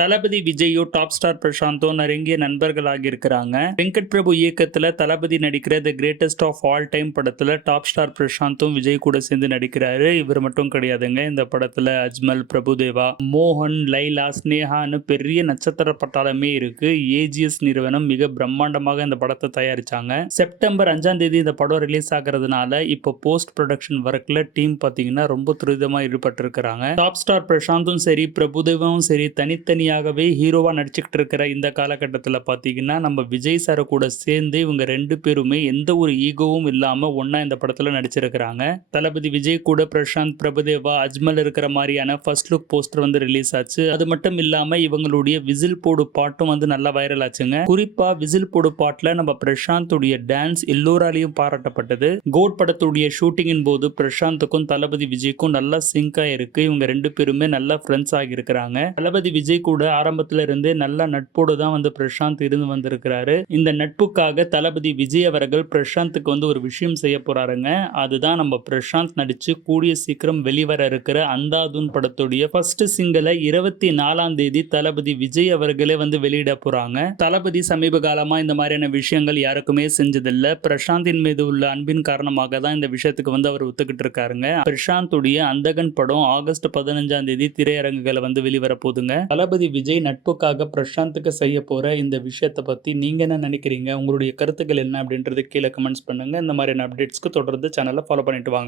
தளபதி விஜயோ top star பிரசாந்தோ நெருங்கிய நண்பர்களாக இருக்கிறாங்க வெங்கட் பிரபு இயக்கத்துல தளபதி நடிக்கிற the greatest of all time படத்துல டாப் ஸ்டார் பிரசாந்தும் விஜய் கூட சேர்ந்து நடிக்கிறாரு. இவர் மட்டும் கிடையாதுங்க. இந்த படத்துல அஜ்மல் பிரபுதேவா மோகன் லைலா ஸ்னேஹான்னு பெரிய நட்சத்திர பட்டாளமே இருக்கு. ஏஜிஎஸ் நிறுவனம் மிக பிரம்மாண்டமாக இந்த படத்தை தயாரிச்சாங்க. செப்டம்பர் அஞ்சாம் தேதி இந்த படம் ரிலீஸ் ஆகிறதுனால இப்போ போஸ்ட் ப்ரொடக்ஷன் ஒர்க்ல டீம் பாத்தீங்கன்னா ரொம்ப துரிதமா ஈடுபட்டிருக்கிறாங்க. டாப் ஸ்டார் பிரசாந்தும் சரி பிரபுதேவாவும் சரி தனித்தனி தனித்தனியாகவே ஹீரோவா நடிச்சுக்கிட்டு இருக்கிற இந்த காலகட்டத்தில் பார்த்தீங்கன்னா நம்ம விஜய் சாரை கூட சேர்ந்து இவங்க ரெண்டு பேருமே எந்த ஒரு ஈகோவும் இல்லாமல் ஒன்றா இந்த படத்தில் நடிச்சிருக்கிறாங்க. தளபதி விஜய் கூட பிரசாந்த் பிரபுதேவா அஜ்மல் இருக்கிற மாதிரியான ஃபர்ஸ்ட் லுக் போஸ்டர் வந்து ரிலீஸ் ஆச்சு. அது மட்டும் இல்லாமல் இவங்களுடைய விசில் போடு பாட்டும் வந்து நல்லா வைரல் ஆச்சுங்க. குறிப்பாக விசில் போடு பாட்டில் நம்ம பிரசாந்துடைய டான்ஸ் எல்லோராலையும் பாராட்டப்பட்டது. கோட் படத்துடைய ஷூட்டிங்கின் போது பிரசாந்துக்கும் தளபதி விஜய்க்கும் நல்லா சிங்க் இருக்கு இவங்க ரெண்டு பேருமே நல்லா ஃப்ரெண்ட்ஸ் ஆகியிருக்கிறாங்க. தளபதி விஜய் கூட ஆரம்பத்துல இருந்தே நல்ல நட்போடு தான் வந்து பிரசாந்த் இருந்து வந்திருக்கிறாரு. இந்த நட்புக்காக தளபதி விஜய் அவர்கள் பிரசாந்துக்கு வந்து ஒரு விஷயம் செய்ய போறாருங்க. அதுதான் நம்ம பிரசாந்த் நடிச்சு கூடிய சீக்கிரம் வெளிவர இருக்கிற அந்தாதுன் படத்துடைய ஃபர்ஸ்ட் சிங்கிளை இருபத்தி நாலாம் தேதி தளபதி விஜய் அவர்களே வந்து வெளியிட போறாங்க. தளபதி சமீப காலமா இந்த மாதிரியான விஷயங்கள் யாருக்குமே செஞ்சதில்லை. பிரசாந்தின் மீது உள்ள அன்பின் காரணமாக தான் இந்த விஷயத்துக்கு வந்து அவர் ஒத்துக்கிட்டு இருக்காருங்க. பிரசாந்துடைய அந்தகன் படம் ஆகஸ்ட் பதினஞ்சாம் தேதி திரையரங்குகளை வந்து வெளிவர போதுங்க தளபதி விஜய் நட்புக்காக பிரசாந்துக்கு செய்ய போகிற இந்த விஷயத்தை பற்றி நீங்கள் என்ன நினைக்கிறீங்க? உங்களுடைய கருத்துக்கள் என்ன அப்படின்றது கீழே கமெண்ட்ஸ் பண்ணுங்க. இந்த மாதிரியான அப்டேட்ஸ்க்கு தொடர்ந்து சேனலை ஃபாலோ பண்ணிட்டு வாங்க.